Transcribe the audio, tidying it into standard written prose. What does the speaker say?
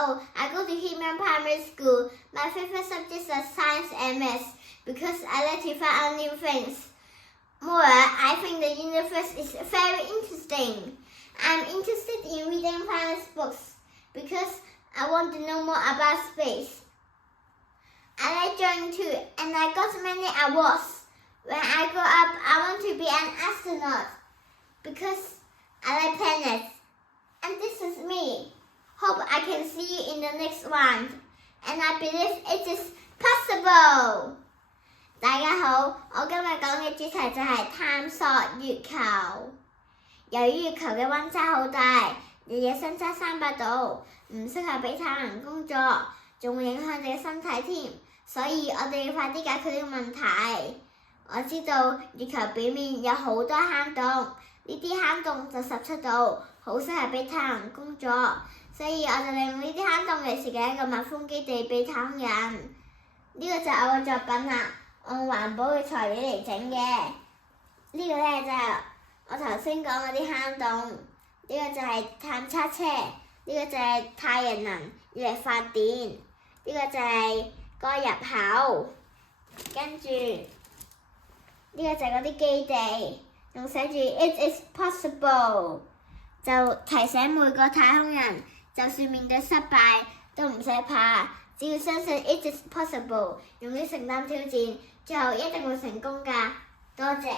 old, I go to Himan Primary School. My favorite subjects are science and maths because I like to find out new things. More, I think the universe is very interesting. I'm interested in reading planets books because I want to know more about space. I like drawing too, and I got many awards. When I grow up, I want to be an astronaut because I like planets. And this is me. Hope I can see you in the next one. And I believe it is possible. 大家好，我今日講嘅主題就係探索月球。由於月球嘅溫差好大，日夜相差300度，唔適合俾太陽工作，仲會影響你嘅身體添。所以我哋要快啲解決呢個問題。我知道月球表面有好多坑洞，呢啲坑洞就17度，好適合俾太陽工作。所以我就利用呢啲坑洞嚟設計一個密封基地俾太空人。呢個就係我嘅作品啦，我用環保嘅材料嚟整嘅。呢個咧就係我頭先講嗰啲坑洞，呢個就係探測車，呢個就係太陽能要嚟發電，呢個就係個入口，跟住呢個就係嗰啲基地，仲寫住 It is possible， 就提醒每個太空人，就算面對失敗都唔使怕，只要相信 It is possible， 勇於承擔挑戰，最後一定會成功㗎。多謝。